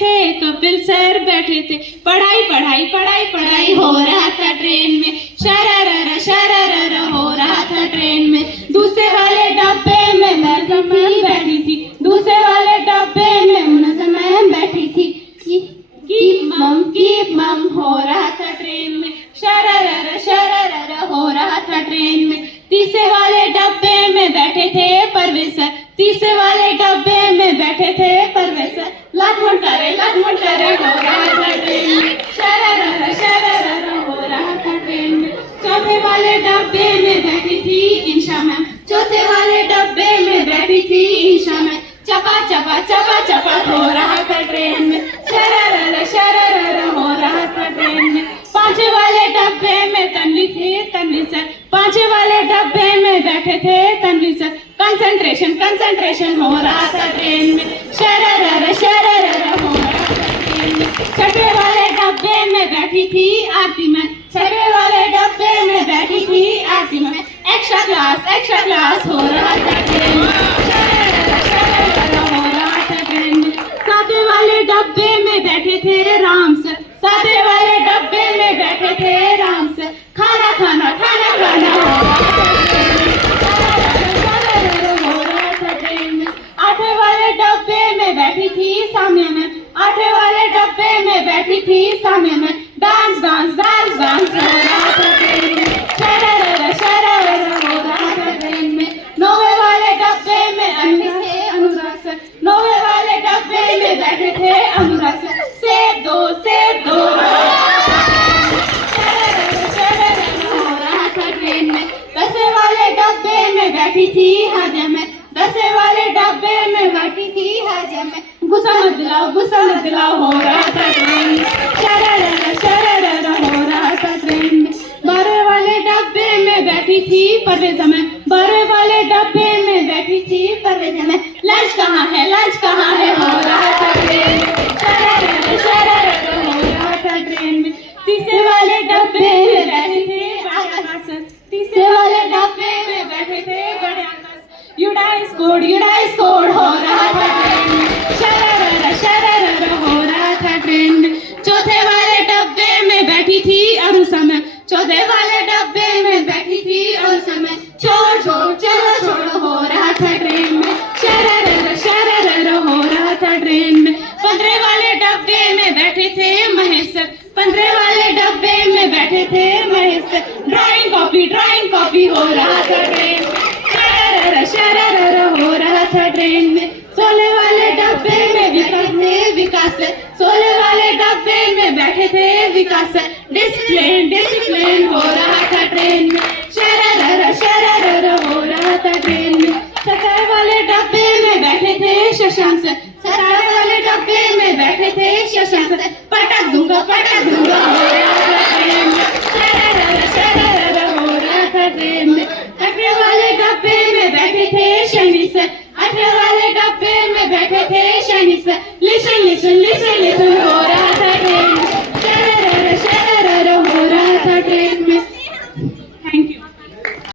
थे, कपिल सर बैठे थे, पढ़ाई पढ़ाई पढ़ाई पढ़ाई हो रहा था ट्रेन में, शररर हो रहा था ट्रेन में। दूसरे वाले डब्बे में मुनज़्ज़म मैम बैठी थी, दूसरे वाले डब्बे में मुनज़्ज़म मैम बैठी थी। कीप मम हो रहा था ट्रेन में, शररर हो रहा था ट्रेन में। तीसरे वाले डब्बे में बैठे थे परवेज सर, तीसरे वाले डब्बे में बैठे थे परवेज सर। लटमुट करे हो रहा था ट्रेन में, शररर हो रहा था ट्रेन में। चौथे वाले डब्बे में बैठी थी इंशा मैम, चौथे वाले डब्बे में बैठी थी इंशा मैम। चपा हो रहा था ट्रेन में, शररर हो रहा था ट्रेन में। पांचवे वाले डब्बे में तन्वी सर, पांचवे वाले डब्बे में बैठे थे तन्वी सर। कंसंट्रेशन हो रहा था ट्रेन में, शररर हो रहा था ट्रेन में। छठे वाले डब्बे में बैठी थी आरती मैम, छठे वाले डब्बे में बैठी थी आरती मैम। एक्स्ट्रा क्लास हो रहा था ट्रेन में, शररर हो रहा था ट्रेन में। सातवें वाले डब्बे में बैठे थे राम सर, सातवें वाले डब्बे में बैठे थे राम सर। खाना हो रहा था ट्रेन में। आठवें वाले डब्बे में बैठी थी सामिया मैम, आठवें वाले डब्बे में बैठी थी सामिया मैम। डांस हो रहा था ट्रेन में, शररर हो रहा था ट्रेन में। नौवें वाले डब्बे में अनुराग सर, नौवें वाले डब्बे में बैठे थे अनुराग सर। सेब दो दसवें वाले डब्बे में बैठी थी हाजिया मैम, दसवें वाले डब्बे में बैठी थी हाजिया मैम। गुस्सा मत दिलाओ हो रहा था ट्रेन में, शररर हो रहा था ट्रेन में। 12वें वाले डब्बे में बैठी थी परवेज़ा मैम, 12वें वाले डब्बे में बैठी थी परवेज़ा मैम। लंच कहाँ है हो रहा था ट्रेन में, शररर हो रहा था ट्रेन में। तीसरे वाले डब्बे में बैठे थे आकाश सर, तीसरे वाले डब्बे में बैठे थे बड़े आकाश। यूडाइस कोड हो रहा था ट्रेन में, शररर हो रहा था ट्रेन में। चौथे वाले डब्बे में बैठी थी अरुषा मैम, चौथे वाले डब्बे में बैठी थी अरुषा मैम। छोड़ हो रहा था ट्रेन में, शररर हो रहा था ट्रेन में। 15वें वाले डब्बे में बैठे थे महेश सर, 15वें वाले डब्बे में बैठे थे महेश सर। ड्राइंग कॉपी हो रहा था ट्रेन में, शररर हो रहा था ट्रेन में। 16वें वाले डब्बे में विकास सर, 16वें वाले डब्बे में बैठे थे विकास सर। डिसिप्लिन हो रहा था ट्रेन में, शररर हो रहा था ट्रेन में। 17वें वाले डब्बे में बैठे थे शशांक सर, 17वें वाले डब्बे में बैठे थे शशांक सर। पटक दूंगा